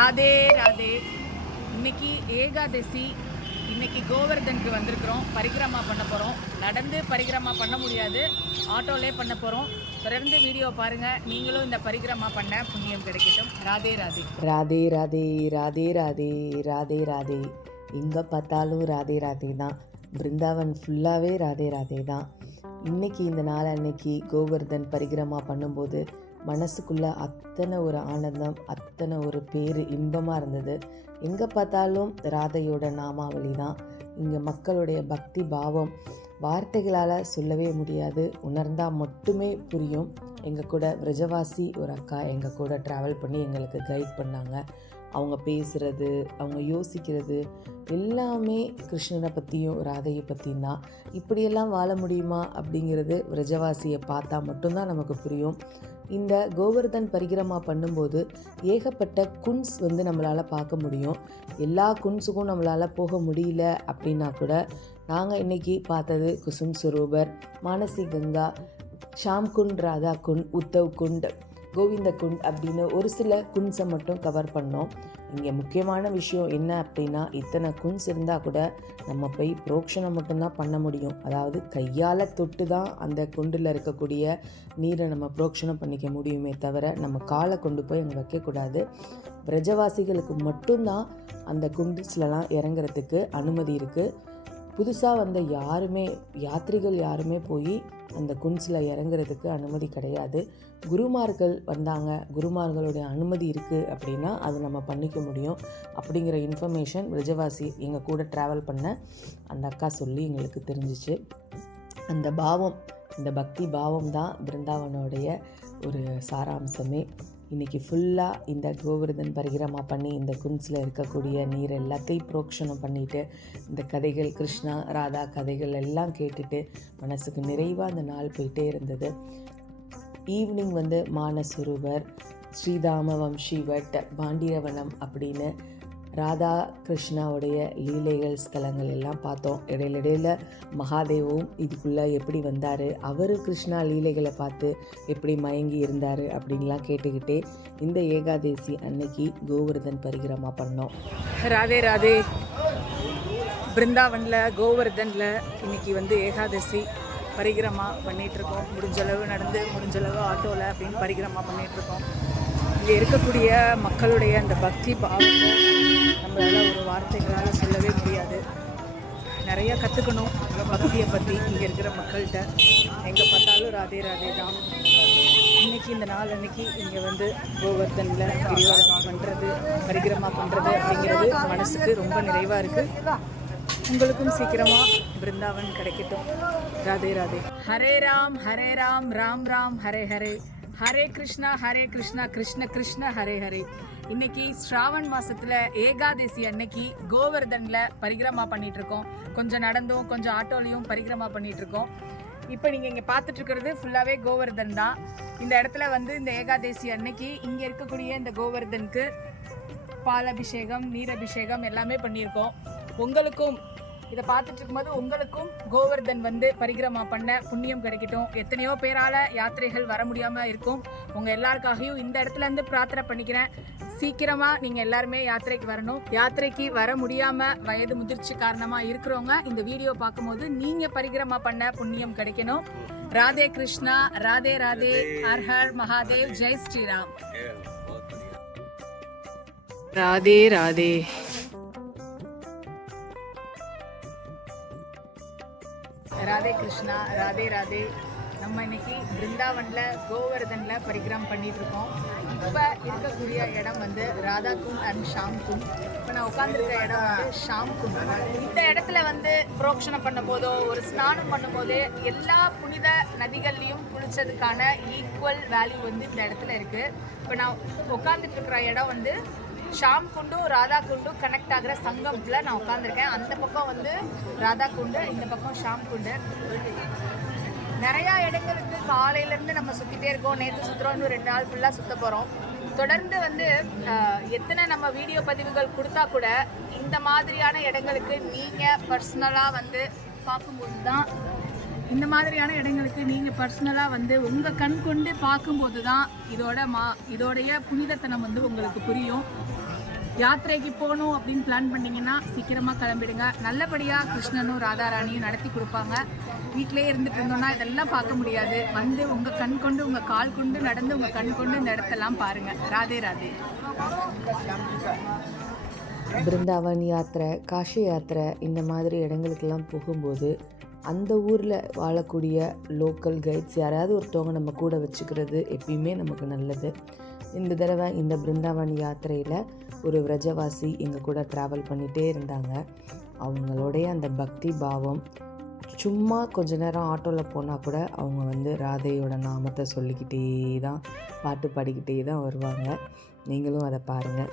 ராதே ராதே. இன்னைக்கு ஏகாதசி. இன்னைக்கு கோவர்தனுக்கு வந்திருக்கிறோம். பரிகிரமா பண்ண போகிறோம் நடந்து பரிகிரமா பண்ண முடியாது. ஆட்டோலே பண்ண போகிறோம் தொடர்ந்து வீடியோ பாருங்கள் நீங்களும் இந்த பரிகிரமா பண்ண புண்ணியம் கிடைக்கட்டும். ராதே ராதே. ராதே ராதே ராதே ராதே ராதே ராதே. எங்கே பார்த்தாலும் ராதே ராதே தான். பிருந்தாவன் ஃபுல்லாகவே ராதே ராதே தான். இன்னைக்கு இந்த நாள் அன்னைக்கு கோவர்தன் பரிகிரமா பண்ணும்போது மனசுக்குள்ள அத்தனை ஒரு ஆனந்தம் அத்தனை ஒரு பேர் இன்பமாக இருந்தது. எங்கே பார்த்தாலும் ராதையோட நாமாவளி தான். இங்கே மக்களுடைய பக்தி பாவம் வார்த்தைகளால் சொல்லவே முடியாது. உணர்ந்தால் மட்டுமே புரியும். எங்கள் கூட விரஜவாசி ஒரு அக்கா எங்கள் கூட ட்ராவல் பண்ணி எங்களுக்கு கைட் பண்ணாங்க. அவங்க பேசுகிறது அவங்க யோசிக்கிறது எல்லாமே கிருஷ்ணனை பற்றியும் ராதையை பற்றியும் தான். இப்படியெல்லாம் வாழ முடியுமா அப்படிங்கிறது விரஜவாசியை பார்த்தா மட்டும்தான் நமக்கு புரியும். இந்த கோவர்தன் பரிகிரமா பண்ணும்போது ஏகப்பட்ட குன்ஸ் வந்து நம்மளால் பார்க்க முடியும். எல்லா குன்ஸுக்கும் நம்மளால் போக முடியல அப்படின்னா கூட நாங்கள் இன்னைக்கு பார்த்தது குசும் சுரூபர் மானசி கங்கா ஷாம் குண்ட் ராதா குண்ட் உத்தவ் குண்ட் கோவிந்த குண்ட் அப்படின்னு ஒரு சில குன்ஸை மட்டும் கவர் பண்ணோம். இங்கே முக்கியமான விஷயம் என்ன அப்படின்னா இத்தனை குன்ஸ் இருந்தால் கூட நம்ம போய் புரோக்ஷனை மட்டும்தான் பண்ண முடியும். அதாவது கையால் தொட்டு தான் அந்த குண்டில் இருக்கக்கூடிய நீரை நம்ம புரோக்ஷனம் பண்ணிக்க முடியுமே தவிர நம்ம காலை கொண்டு போய் அங்கே வைக்கக்கூடாது பிரஜவாசிகளுக்கு மட்டும்தான் அந்த குண்டிஸ்லலாம் இறங்குறதுக்கு அனுமதி இருக்குது புதுசாக வந்த யாருமே யாத்ரிகள் யாருமே போய் அந்த குன்ஸில் இறங்குறதுக்கு அனுமதி கிடையாது. குருமார்கள் வந்தாங்க. குருமார்களுடைய அனுமதி இருக்குது அப்படின்னா அது நம்ம பண்ணிக்க முடியும் அப்படிங்கிற இன்ஃபர்மேஷன் விரஜவாசி எங்கள் கூட ட்ராவல் பண்ண அந்த அக்கா சொல்லி எங்களுக்கு தெரிஞ்சிச்சு. அந்த பாவம் இந்த பக்தி பாவம் தான் பிருந்தாவனோடைய ஒரு சாராம்சமே. இன்றைக்கி ஃபுல்லாக இந்த கோவர்தன் பரிகிரமா பண்ணி இந்த குன்ஸில் இருக்கக்கூடிய நீர் எல்லாத்தையும் புரோக்ஷனம் பண்ணிவிட்டு இந்த கதைகள் கிருஷ்ணா ராதா கதைகள் எல்லாம் கேட்டுட்டு மனசுக்கு நிறைவாக அந்த நாள் போயிட்டே இருந்தது. ஈவினிங் வந்து மானசுருவர் ஸ்ரீதாம வம்ஷி வட் பாண்டிரவனம் அப்படின்னு ராதா கிருஷ்ணாவுடைய லீலைகள் ஸ்தலங்கள் எல்லாம் பார்த்தோம். இடையில மகாதேவும் இதுக்குள்ளே எப்படி வந்தார்? அவர் கிருஷ்ணா லீலைகளை பார்த்து எப்படி மயங்கி இருந்தார் அப்படின்லாம் கேட்டுக்கிட்டே இந்த ஏகாதேசி அன்னைக்கு கோவர்தன் பரிகிரமா பண்ணோம். ராதே ராதே. பிருந்தாவனில் கோவர்தனில் இன்னைக்கு வந்து ஏகாதசி பரிகிரமா பண்ணிகிட்ருக்கோம் முடிஞ்சளவு நடந்து முடிஞ்சளவு ஆட்டோவில் அப்படின்னு பரிகிரமா பண்ணிகிட்ருக்கோம் இங்கே இருக்கக்கூடிய மக்களுடைய அந்த பக்தி பாவம் நம்மளால் ஒரு வார்த்தைகளால் சொல்லவே முடியாது. நிறையா கற்றுக்கணும் பக்தியை பற்றி இங்கே இருக்கிற மக்கள்கிட்ட. எங்கே பார்த்தாலும் ராதே ராதே தான். இன்னைக்கு இந்த நாள் அன்னைக்கு இங்கே வந்து கோவர்தனில் கிரிவலம் பண்ணுறது பரிகிரமா பண்ணுறது அப்படிங்கிறது மனசுக்கு ரொம்ப நிறைவாக இருக்குது உங்களுக்கும் சீக்கிரமாக பிருந்தாவன் கிடைக்கட்டும். ராதே ராதே. ஹரே ராம் ஹரே ராம் ராம் ராம் ஹரே ஹரே. ஹரே கிருஷ்ணா ஹரே கிருஷ்ணா கிருஷ்ண கிருஷ்ண ஹரே ஹரே. இன்னைக்கு ஸ்ராவண் மாசத்துல ஏகாதசி அன்னைக்கு கோவர்தன்ல பரிகிரமா பண்ணிட்டு இருக்கோம் கொஞ்சம் நடந்தும் கொஞ்சம் ஆட்டோலையும் பரிகிரமா பண்ணிட்டு இருக்கோம் இப்போ நீங்கள் இங்கே பார்த்துட்டு இருக்கிறது ஃபுல்லாகவே கோவர்தன் தான். இந்த இடத்துல வந்து இந்த ஏகாதசி அன்னைக்கு இங்கே இருக்கக்கூடிய இந்த கோவர்தனுக்கு பாலபிஷேகம் நீரபிஷேகம் எல்லாமே பண்ணியிருக்கோம். உங்களுக்கும் இதை பார்த்துட்டு இருக்கும்போது உங்களுக்கும் கோவர்தன் வந்து பரிகிரமா பண்ண புண்ணியம் கிடைக்கட்டும். எத்தனையோ பேரால யாத்திரைகள் வர முடியாம இருக்கும். உங்க எல்லாருக்காகவும் இந்த இடத்துல இருந்து பிரார்த்தனை பண்ணிக்கிறேன். சீக்கிரமா நீங்க எல்லாருமே யாத்திரைக்கு வரணும். யாத்திரைக்கு வர முடியாம வயது முதிர்ச்சி காரணமா இருக்கிறவங்க இந்த வீடியோ பார்க்கும்போது நீங்க பரிகிரமா பண்ண புண்ணியம் கிடைக்கணும். ராதே கிருஷ்ணா ராதே ராதே ஹர் ஹர் மகாதேவ் ஜெய் ஸ்ரீராம். ராதே ராதே. ராதே கிருஷ்ணா ராதே ராதே. நம்ம இன்னைக்கு பிருந்தாவனில் கோவர்தனில் பரிகிராம் பண்ணிட்டுருக்கோம். இப்போ இருக்கக்கூடிய இடம் வந்து ராதா அண்ட் ஷாம் இப்போ நான் உட்காந்துருக்க இடம் வந்து ஷாம் இந்த இடத்துல வந்து புரோக்ஷனம் பண்ணும்போதோ ஒரு ஸ்நானம் பண்ணும்போது எல்லா புனித நதிகள்லையும் குளிச்சதுக்கான ஈக்குவல் வேல்யூ வந்து இந்த இடத்துல இருக்குது இப்போ நான் உட்காந்துட்டு இருக்கிற இடம் வந்து ஷாம் குண்டும் ராதா குண்டும் கனெக்ட் ஆகிற சங்கம்ல நான் உட்காந்துருக்கேன் அந்த பக்கம் வந்து ராதா குண்டு இந்த பக்கம் ஷாம் குண்டு. நிறையா இடங்களுக்கு காலையிலேருந்து நம்ம சுற்றிட்டே இருக்கோம். நேற்று சுற்றுறோம்னு ரெண்டு நாள் ஃபுல்லாக சுற்ற போகிறோம் தொடர்ந்து வந்து எத்தனை நம்ம வீடியோ பதிவுகள் கொடுத்தா கூட இந்த மாதிரியான இடங்களுக்கு நீங்கள் பர்சனலாக வந்து பார்க்கும்போது தான் இந்த மாதிரியான இடங்களுக்கு நீங்கள் பர்சனலாக வந்து உங்கள் கண் கொண்டு பார்க்கும்போது தான் இதோட மா இதோடைய புனிதத்தனம் வந்து உங்களுக்கு புரியும். யாத்திரைக்கு போகணும் அப்படின்னு பிளான் பண்ணீங்கன்னா சீக்கிரமாக கிளம்பிடுங்க. நல்லபடியாக கிருஷ்ணனும் ராதாராணியும் நடத்தி கொடுப்பாங்க. வீட்டிலே இருந்துட்டு இருந்தோம்னா இதெல்லாம் பார்க்க முடியாது. வந்து உங்கள் கண் கொண்டு உங்கள் கால் கொண்டு நடந்து உங்கள் கண் கொண்டு இந்த இடத்தெல்லாம் பாருங்கள் ராதே ராதே. பிருந்தாவன் யாத்திரை காஷி யாத்திரை இந்த மாதிரி இடங்களுக்கெல்லாம் போகும்போது அந்த ஊரில் வாழக்கூடிய லோக்கல் கைட்ஸ் யாராவது ஒருத்தவங்க நம்ம கூட வச்சுக்கிறது எப்பயுமே நமக்கு நல்லது. இந்த தடவை இந்த பிருந்தாவன் யாத்திரையில் ஒரு விரஜவாசி எங்கள் கூட ட்ராவல் பண்ணிகிட்டே இருந்தாங்க. அவங்களுடைய அந்த பக்தி பாவம் சும்மா கொஞ்ச நேரம் ஆட்டோவில் போனால் கூட அவங்க வந்து ராதையோட நாமத்தை சொல்லிக்கிட்டே தான் பாட்டு பாடிக்கிட்டே தான் வருவாங்க. நீங்களும் அதை பாருங்கள்